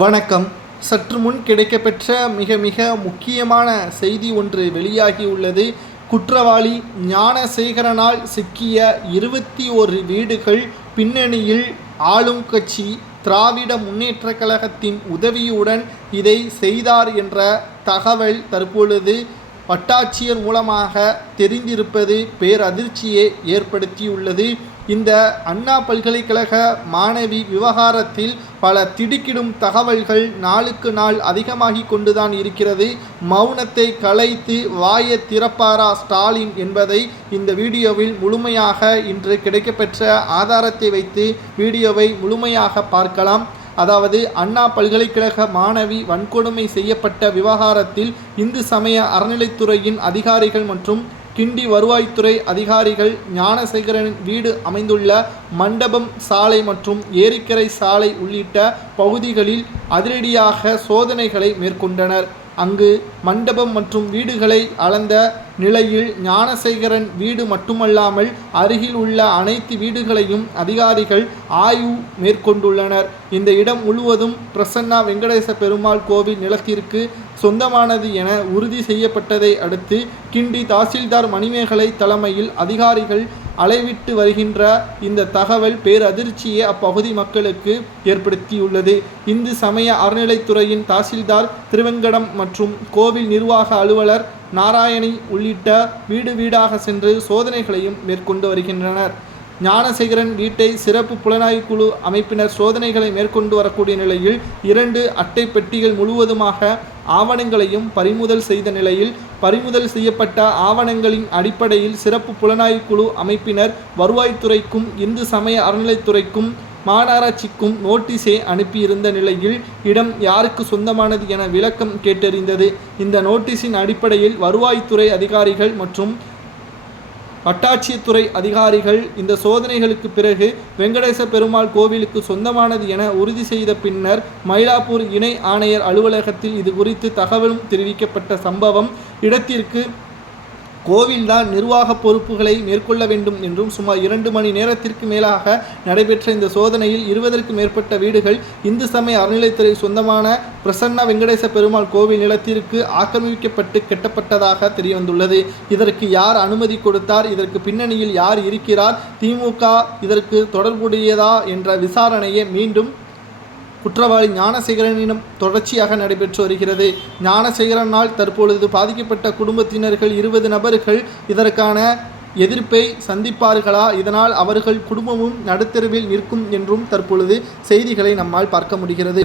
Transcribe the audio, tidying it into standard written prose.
வணக்கம். சற்று முன் கிடைக்கப்பெற்ற மிக மிக முக்கியமான செய்தி ஒன்று வெளியாகியுள்ளது. குற்றவாளி ஞானசேகரனால் சிக்கிய 21 வீடுகள் பின்னணியில் ஆளும் கட்சி திராவிட முன்னேற்றக் கழகத்தின் உதவியுடன் இதை செய்தார் என்ற தகவல் தற்பொழுது வட்டாட்சியர் மூலமாக தெரிந்திருப்பது பேரதிர்ச்சியை ஏற்படுத்தியுள்ளது. இந்த அண்ணா பல்கலைக்கழக மாணவி விவகாரத்தில் பல திடுக்கிடும் தகவல்கள் நாளுக்கு நாள் அதிகமாகி கொண்டுதான் இருக்கிறது. மௌனத்தை கலைத்து வாயை திறப்பாரா ஸ்டாலின் என்பதை இந்த வீடியோவில் முழுமையாக இன்று கிடைக்கப்பெற்ற ஆதாரத்தை வைத்து வீடியோவை முழுமையாக பார்க்கலாம். அதாவது அண்ணா பல்கலைக்கழக மாணவி வன்கொடுமை செய்யப்பட்ட விவகாரத்தில் இந்து சமய அறநிலைத்துறையின் அதிகாரிகள் மற்றும் கிண்டி வருவாய்த்துறை அதிகாரிகள் ஞானசேகரனின் வீடு அமைந்துள்ள மண்டபம் சாலை மற்றும் ஏரிக்கரை சாலை உள்ளிட்ட பகுதிகளில் அதிரடியாக சோதனைகளை மேற்கொண்டனர். அங்கு மண்டபம் மற்றும் வீடுகளை அளந்த நிலையில் ஞானசேகரன் வீடு மட்டுமல்லாமல் அருகில் உள்ள அனைத்து வீடுகளையும் அதிகாரிகள் ஆய்வு மேற்கொண்டுள்ளனர். இந்த இடம் முழுவதும் பிரசன்னா வெங்கடேச பெருமாள் கோவில் நிலத்திற்கு சொந்தமானது என உறுதி செய்யப்பட்டதை அடுத்து கிண்டி தாசில்தார் மணிமேகலை தலைமையில் அதிகாரிகள் அலைவிட்டு வருகின்ற இந்த தகவல் பேரதிர்ச்சியை அப்பகுதி மக்களுக்கு ஏற்படுத்தியுள்ளது. இந்து சமய அறநிலைத்துறையின் தாசில்தார் திருவெங்கடம் மற்றும் கோவில் நிர்வாக அலுவலர் நாராயணி உள்ளிட்ட வீடு வீடாக சென்று சோதனைகளையும் மேற்கொண்டு வருகின்றனர். ஞானசேகரன் வீட்டை சிறப்பு புலனாய்வு குழு அமைப்பினர் சோதனைகளை மேற்கொண்டு வரக்கூடிய நிலையில் 2 அட்டை பெட்டிகள் முழுவதுமாக ஆவணங்களையும் பறிமுதல் செய்த நிலையில் பறிமுதல் செய்யப்பட்ட ஆவணங்களின் அடிப்படையில் சிறப்பு புலனாய்வு குழு அமைப்பினர் வருவாய்த்துறைக்கும் இந்து சமய அறநிலைத்துறைக்கும் மாநகராட்சிக்கும் நோட்டீஸை அனுப்பியிருந்த நிலையில் இடம் யாருக்கு சொந்தமானது என விளக்கம் கேட்டறிந்தது. இந்த நோட்டீஸின் அடிப்படையில் வருவாய்த்துறை அதிகாரிகள் மற்றும் வட்டாட்சியத்துறை அதிகாரிகள் இந்த சோதனைகளுக்கு பிறகு வெங்கடேச பெருமாள் கோவிலுக்கு சொந்தமானது என உறுதி செய்த பின்னர் மயிலாப்பூர் இணை ஆணையர் அலுவலகத்தில் இது குறித்து தகவலும் தெரிவிக்கப்பட்ட சம்பவம் இடத்திற்கு கோவில்தான் நிர்வாக பொறுப்புகளை மேற்கொள்ள வேண்டும் என்றும் சுமார் 2 மணி நேரத்திற்கு மேலாக நடைபெற்ற இந்த சோதனையில் 20க்கும் மேற்பட்ட வீடுகள் இந்து சமய அறநிலைத்துறை சொந்தமான பிரசன்னா வெங்கடேச பெருமாள் கோவில் நிலத்திற்கு ஆக்கிரமிக்கப்பட்டு கட்டப்பட்டதாக தெரியவந்துள்ளது. இதற்கு யார் அனுமதி கொடுத்தார், இதற்கு பின்னணியில் யார் இருக்கிறார், திமுக இதற்கு தொடர்புடையதா என்ற விசாரணையை மீண்டும் குற்றவாளி ஞானசேகரனிடம் தொடர்ச்சியாக நடைபெற்று வருகிறது. ஞானசேகரனால் தற்பொழுது பாதிக்கப்பட்ட குடும்பத்தினர்கள் 20 நபர்கள் இதற்கான எதிர்ப்பை சந்திப்பார்களா, இதனால் அவர்கள் குடும்பமும் நடுத்தெருவில் நிற்கும் என்றும் தற்பொழுது செய்திகளை நம்மால் பார்க்க முடிகிறது.